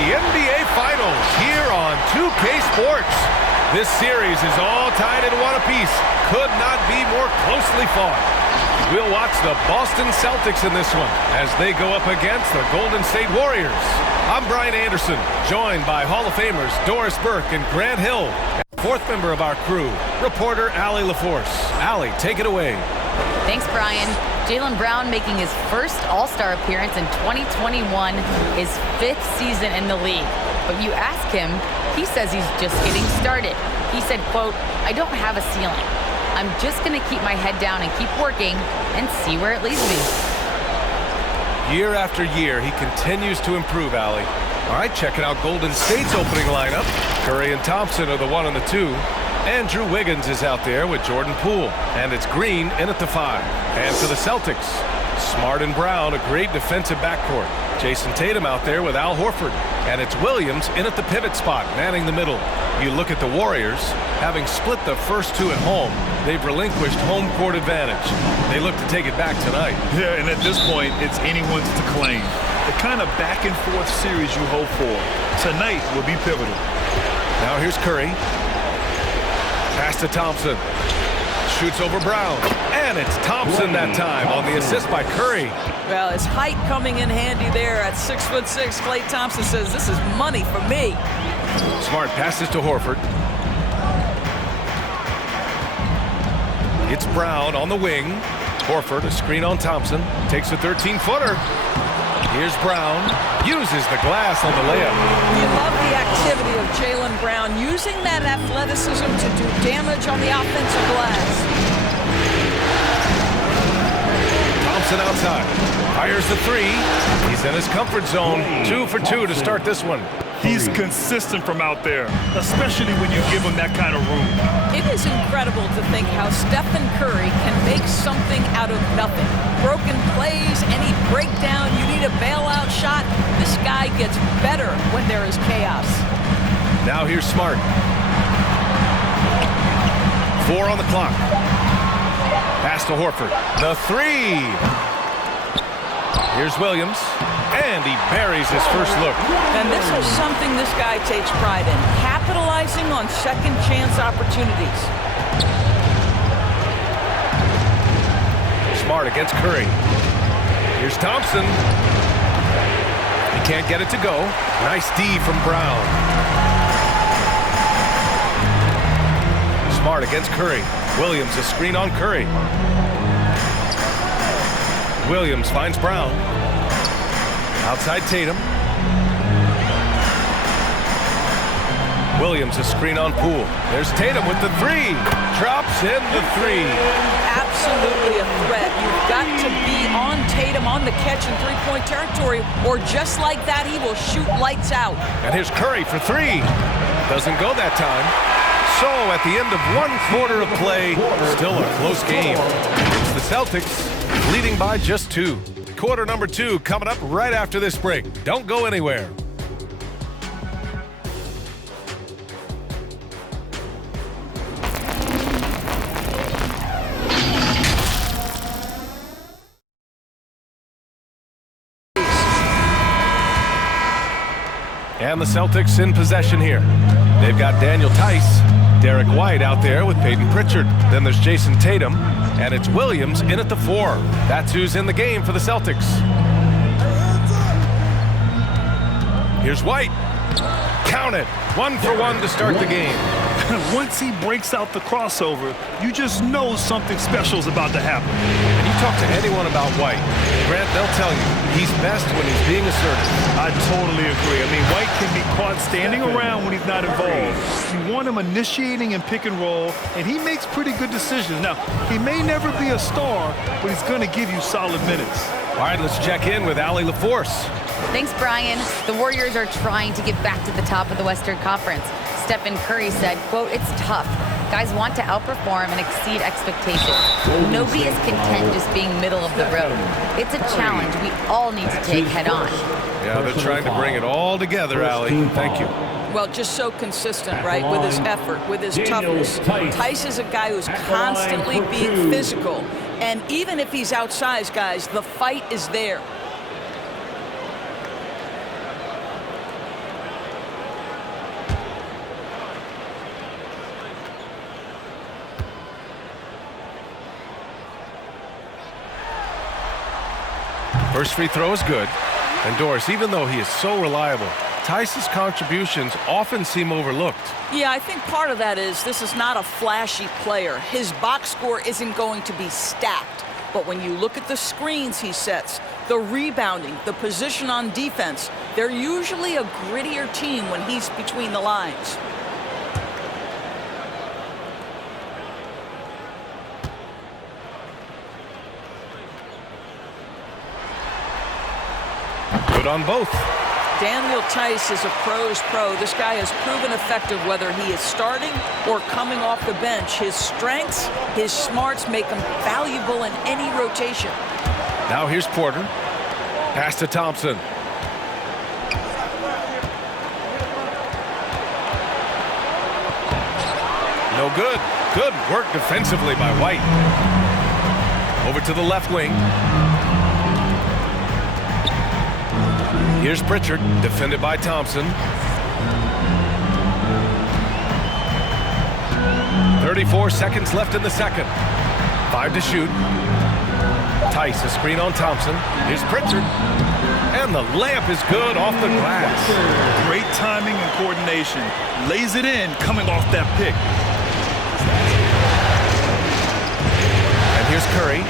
the NBA Finals here on 2K Sports. This series is all tied in one apiece. Could not be more closely fought. We'll watch the Boston Celtics in this one as they go up against the Golden State Warriors. I'm Brian Anderson, joined by Hall of Famers Doris Burke and Grant Hill. Fourth member of our crew, reporter Allie LaForce. Allie, take it away. Thanks, Brian. Jaylen Brown making his first All-Star appearance in 2021, his 5th season in the league. But you ask him, he says he's just getting started. He said, quote, "I don't have a ceiling. I'm just going to keep my head down and keep working and see where it leads me." Year after year, he continues to improve, Allie. All right, checking out Golden State's opening lineup. Curry and Thompson are the 1 and the 2. Andrew Wiggins is out there with Jordan Poole. And it's Green in at the 5. And for the Celtics, Smart and Brown, a great defensive backcourt. Jason Tatum out there with Al Horford. And it's Williams in at the pivot spot, manning the middle. You look at the Warriors, having split the first 2 at home, they've relinquished home court advantage. They look to take it back tonight. Yeah, and at this point, it's anyone's to claim. The kind of back-and-forth series you hope for tonight will be pivotal. Now here's Curry. Pass to Thompson. Shoots over Brown. And it's Thompson that time on the assist by Curry. Well, his height coming in handy there at 6'6". Klay Thompson says, "This is money for me." Smart passes to Horford. It's Brown on the wing. Horford, a screen on Thompson. Takes a 13-footer. Here's Brown. Uses the glass on the layup. You love the activity of Jaylen Brown, using that athleticism to do damage on the offensive glass. Thompson outside. Fires the 3. He's in his comfort zone. 2 for 2 to start this one. He's consistent from out there, especially when you give him that kind of room. It is incredible to think how Stephen Curry can make something out of nothing. Broken plays, any breakdown, you need a bailout shot. This guy gets better when there is chaos. Now here's Smart. 4 on the clock. Pass to Horford. The 3. Here's Williams. And he buries his first look. And this is something this guy takes pride in, capitalizing on second chance opportunities. Smart against Curry. Here's Thompson. He can't get it to go. Nice D from Brown. Smart against Curry. Williams, a screen on Curry. Williams finds Brown. Outside Tatum. Williams, a screen on Poole. There's Tatum with the 3. Drops in the 3. Absolutely a threat. You've got to be on Tatum on the catch in three-point territory, or just like that, he will shoot lights out. And here's Curry for 3. Doesn't go that time. So at the end of 1 quarter of play, still a close game. It's the Celtics leading by just 2. Quarter number 2 coming up right after this break. Don't go anywhere. And the Celtics in possession here. They've got Daniel Tice, Derek White out there with Peyton Pritchard. Then there's Jason Tatum, and it's Williams in at the 4. That's who's in the game for the Celtics. Here's White. Count it. 1 for 1 to start the game. Once he breaks out the crossover, you just know something special is about to happen. And you talk to anyone about White, Grant, they'll tell you he's best when he's being assertive. I totally agree. I mean, White can be caught standing around when he's not involved. You want him initiating and pick and roll, and he makes pretty good decisions. Now, he may never be a star, but he's going to give you solid minutes. All right, let's check in with Allie LaForce. Thanks, Brian. The Warriors are trying to get back to the top of the Western Conference. Stephen Curry said, quote, "It's tough. Guys want to outperform and exceed expectations. Nobody is content just being middle of the road. It's a challenge we all need to take head on." Yeah, they're trying to bring it all together, Allie. Thank you. Well, just so consistent, right, with his effort, with his toughness. Tice is a guy who's constantly being physical. And even if he's outsized, guys, the fight is there. First free throw is good. And Doris, even though he is so reliable, Tice's contributions often seem overlooked. Yeah, I think part of that is this is not a flashy player. His box score isn't going to be stacked. But when you look at the screens he sets, the rebounding, the position on defense, they're usually a grittier team when he's between the lines. Good on both. Daniel Tice is a pro's pro. This guy has proven effective whether he is starting or coming off the bench. His strengths, his smarts make him valuable in any rotation. Now here's Porter. Pass to Thompson. No good. Good work defensively by White. Over to the left wing. Here's Pritchard, defended by Thompson. 34 seconds left in the second. 5 to shoot. Tice, a screen on Thompson. Here's Pritchard. And the layup is good off the glass. Great timing and coordination. Lays it in coming off that pick. And here's Curry.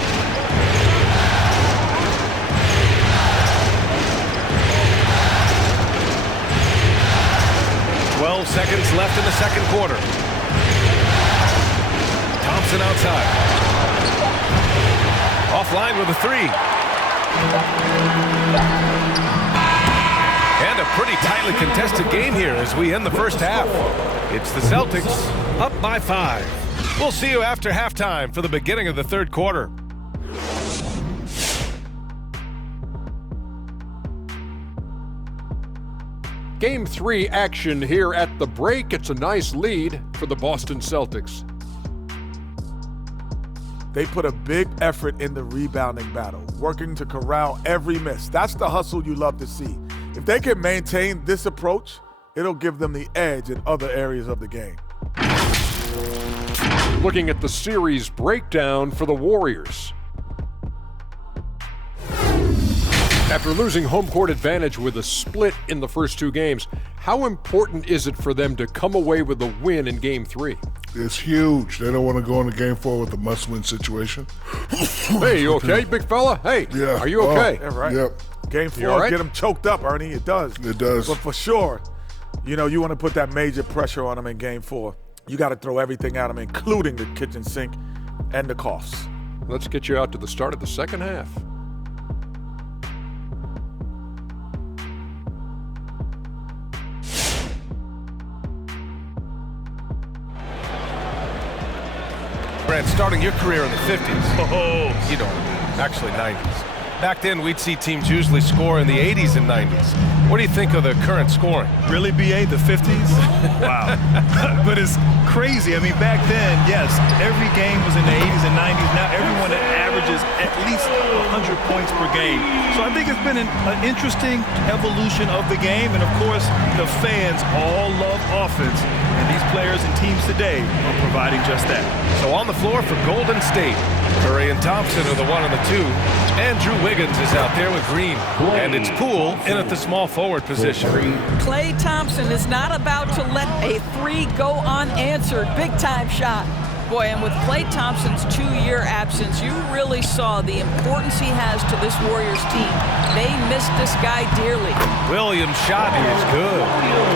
Seconds left in the second quarter. Thompson outside. Offline with a three. And a pretty tightly contested game here as we end the first half. It's the Celtics up by 5. We'll see you after halftime for the beginning of the third quarter. Game 3 action here at the break. It's a nice lead for the Boston Celtics. They put a big effort in the rebounding battle, working to corral every miss. That's the hustle you love to see. If they can maintain this approach, it'll give them the edge in other areas of the game. Looking at the series breakdown for the Warriors. After losing home court advantage with a split in the first 2 games, how important is it for them to come away with a win in Game 3? It's huge. They don't want to go into Game 4 with a must-win situation. Hey, you okay, big fella? Hey, yeah. Are you okay? Yeah, right. Yep. Game 4, right? get them choked up, Ernie. It does. It does. But for sure, you know, you want to put that major pressure on them in Game 4. You got to throw everything at them, including the kitchen sink and the coughs. Let's get you out to the start of the second half. Brent, starting your career in the 50s. You don't. Actually, 90s. Back then, we'd see teams usually score in the 80s and 90s. What do you think of the current scoring? Really, BA, the 50s? Wow. But it's crazy. I mean, back then, yes, every game was in the 80s and 90s. Now everyone averages at least 100 points per game. So I think it's been an interesting evolution of the game. And, of course, the fans all love offense. And these players and teams today are providing just that. So on the floor for Golden State, Curry and Thompson are the 1 and the 2. Andrew Wiggins is out there with Green. And it's Poole in at the small forward position. Klay Thompson is not about to let a 3 go unanswered. Big-time shot. Boy, and with Klay Thompson's 2-year absence, you really saw the importance he has to this Warriors team. They missed this guy dearly. Williams' shot is good.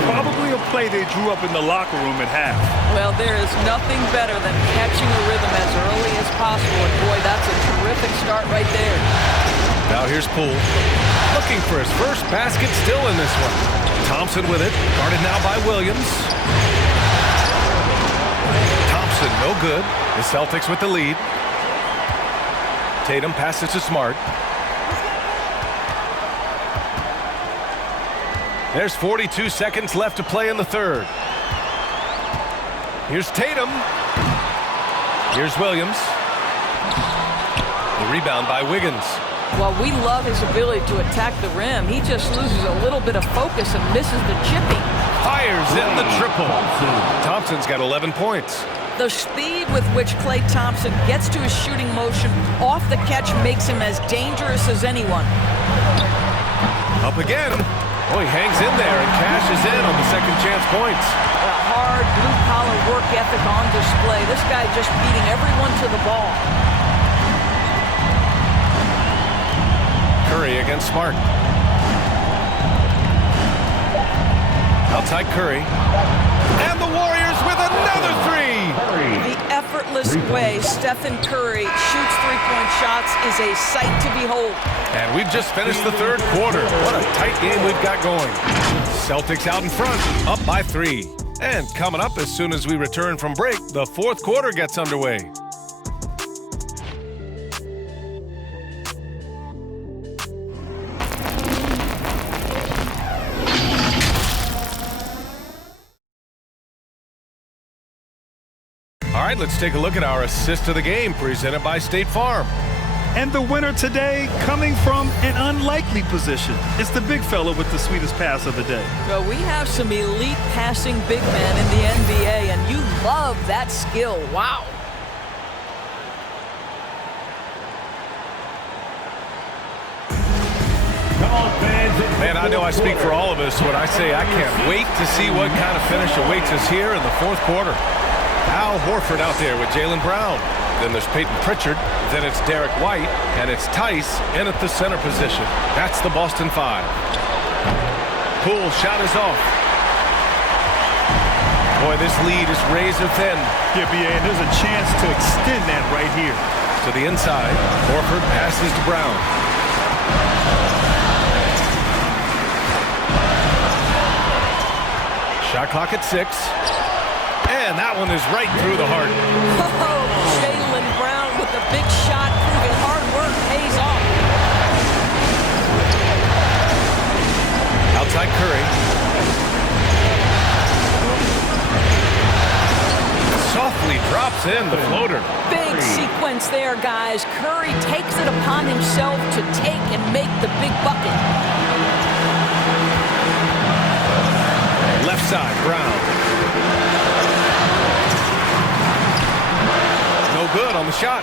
Probably a play they drew up in the locker room at half. Well, there is nothing better than catching a rhythm as early as possible. And boy, that's a terrific start right there. Now here's Poole. Looking for his first basket still in this one. Thompson with it. Guarded now by Williams. Thompson no good. The Celtics with the lead. Tatum passes to Smart. There's 42 seconds left to play in the third. Here's Tatum. Here's Williams. The rebound by Wiggins. Well, we love his ability to attack the rim. He just loses a little bit of focus and misses the chipping. Fires in the triple. Thompson's got 11 points. The speed with which Klay Thompson gets to his shooting motion off the catch makes him as dangerous as anyone. Up again. Oh, he hangs in there and cashes in on the second chance points. A hard blue-collar work ethic on display. This guy just beating everyone to the ball. Curry against Smart. Outside Curry. And the Warriors with another three. The effortless way Stephen Curry shoots three-point shots is a sight to behold. And we've just finished the third quarter. What a tight game we've got going. Celtics out in front, up by 3. And coming up as soon as we return from break, the fourth quarter gets underway. All right, let's take a look at our assist of the game presented by State Farm. And the winner today coming from an unlikely position. It's the big fella with the sweetest pass of the day. Well, we have some elite passing big men in the NBA, and you love that skill. Wow. Man, I know I speak for all of us when I say I can't wait to see what kind of finish awaits us here in the fourth quarter. Al Horford out there with Jaylen Brown. Then there's Peyton Pritchard. Then it's Derek White. And it's Tice in at the center position. That's the Boston 5. Poole shot is off. Boy, this lead is razor thin. Yeah, BA, and there's a chance to extend that right here. To the inside. Horford passes to Brown. Shot clock at 6. And that one is right through the heart. Oh, Jaylen Brown with the big shot, proving hard work pays off. Outside Curry. Softly drops in the floater. Big sequence there, guys. Curry takes it upon himself to take and make the big bucket. Left side, Brown. No good on the shot.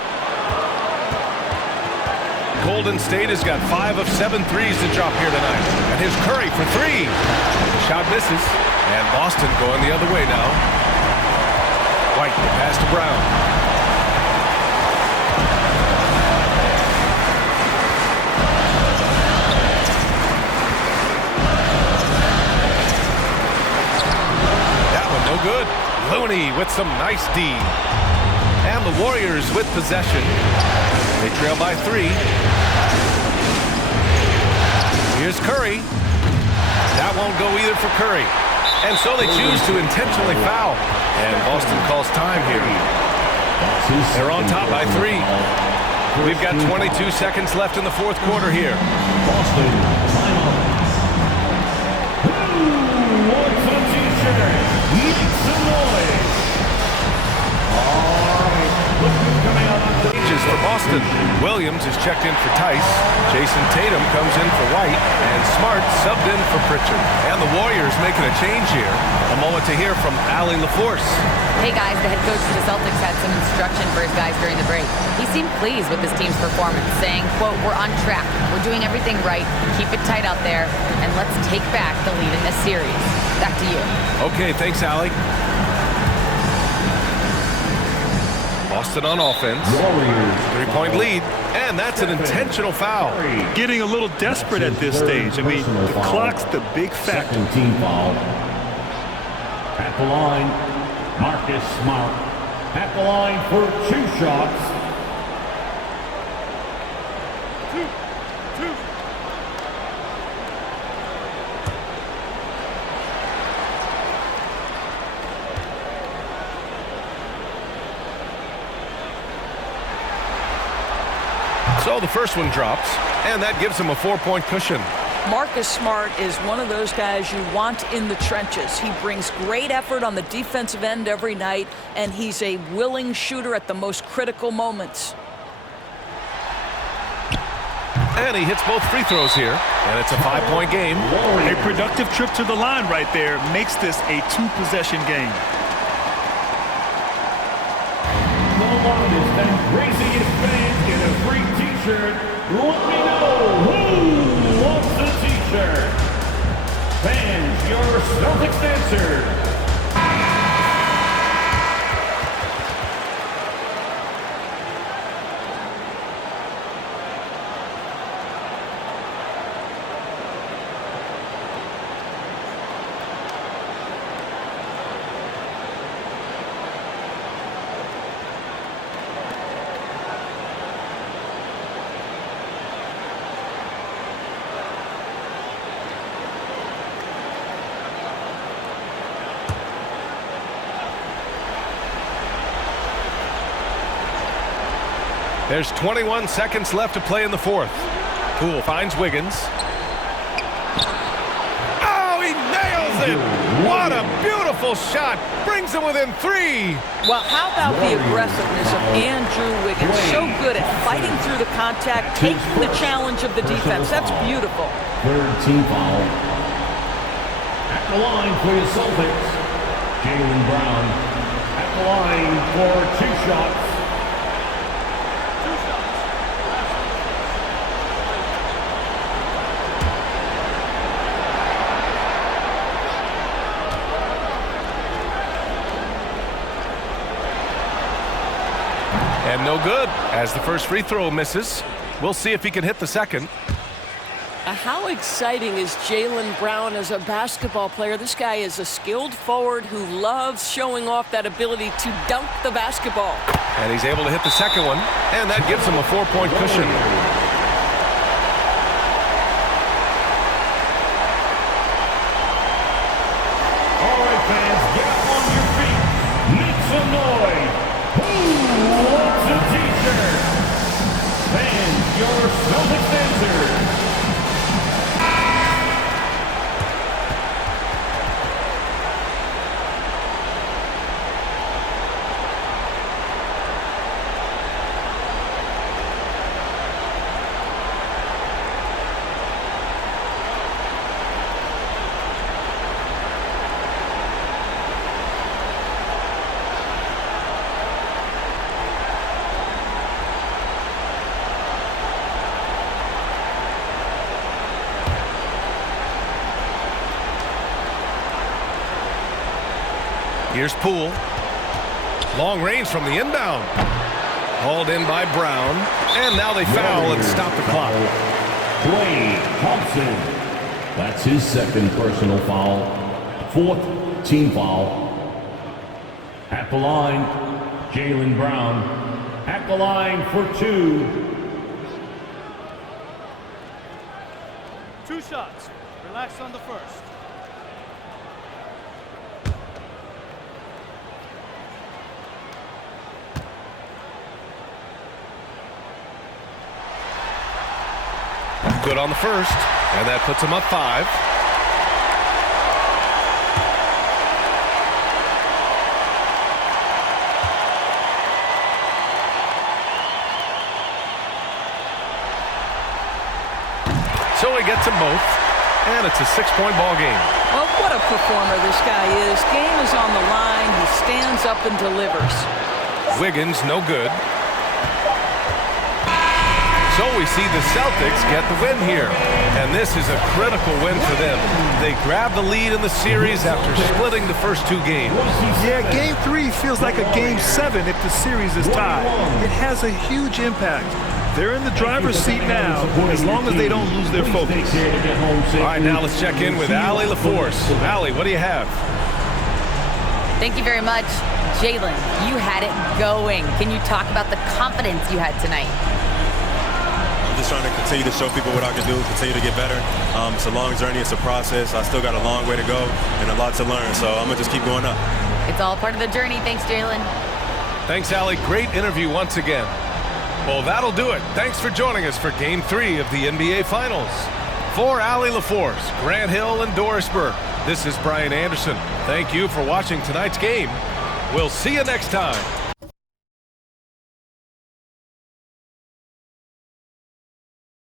Golden State has got 5 of 7 threes to drop here tonight. And here's Curry for 3. The shot misses. And Boston going the other way now. White, the pass to Brown. That one no good. Looney with some nice D. And the Warriors with possession. They trail by 3. Here's Curry. That won't go either for Curry. And so they choose to intentionally foul. And Boston calls time here. They're on top by 3. We've got 22 seconds left in the fourth quarter here. Boston, timeout. Who wants a t-shirt? Make some noise. All right, look who's coming out on the Changes for Boston. Williams is checked in for Tice. Jason Tatum comes in for White. And Smart subbed in for Pritchard. And the Warriors making a change here. A moment to hear from Allie LaForce. Hey guys, the head coach for the Celtics had some instruction for his guys during the break. He seemed pleased with his team's performance, saying, quote, "We're on track. We're doing everything right. Keep it tight out there. And let's take back the lead in this series." Back to you. Okay, thanks, Allie. Boston on offense. Warriors. 3-point lead. And that's an intentional foul. Getting a little desperate at this stage. I mean, the clock's the big factor. Second team foul. At the line, Marcus Smart. At the line for 2 shots. So the first one drops, and that gives him a 4-point cushion. Marcus Smart is one of those guys you want in the trenches. He brings great effort on the defensive end every night, and he's a willing shooter at the most critical moments. And he hits both free throws here, and it's a 5-point game. A productive trip to the line right there makes this a 2-possession game. raising his fans get a free t-shirt. Let me know who wants a t-shirt. Fans, your Celtics answer. There's 21 seconds left to play in the fourth. Poole finds Wiggins. Oh, he nails it! What a beautiful shot! Brings him within 3. Well, how about the aggressiveness of Andrew Wiggins? So good at fighting through the contact, taking the challenge of the defense. That's beautiful. Third team foul. At the line for your Celtics, Jaylen Brown. At the line for 2 shots. And no good, as the first free throw misses. We'll see if he can hit the second. How exciting is Jaylen Brown as a basketball player? This guy is a skilled forward who loves showing off that ability to dunk the basketball. And he's able to hit the second one, and that gives him a 4-point cushion. All right, fans, get up on your feet. Make some noise. Who wants a t-shirt? Fans, your Celtics answer. Here's Poole. Long range from the inbound. Hauled in by Brown. And now they foul and stop the clock. Klay Thompson. That's his second personal foul. 4th team foul. At the line, Jaylen Brown. At the line for 2. 2 shots. Relax on the first. Good on the first, and that puts him up 5. So he gets them both, and it's a 6-point ball game. Well, what a performer this guy is. Game is on the line. He stands up and delivers. Wiggins, no good. So we see the Celtics get the win here. And this is a critical win for them. They grab the lead in the series after splitting the first 2 games. Yeah, Game 3 feels like a Game 7 if the series is tied. It has a huge impact. They're in the driver's seat now, as long as they don't lose their focus. All right, now let's check in with Allie LaForce. Allie, what do you have? Thank you very much. Jaylen, you had it going. Can you talk about the confidence you had tonight? I'm just trying to continue to show people what I can do, continue to get better. It's a long journey. It's a process. I still got a long way to go and a lot to learn, so I'm going to just keep going up. It's all part of the journey. Thanks, Jaylen. Thanks, Allie. Great interview once again. Well, that'll do it. Thanks for joining us for Game 3 of the NBA Finals. For Allie LaForce, Grant Hill, and Doris Burke, this is Brian Anderson. Thank you for watching tonight's game. We'll see you next time.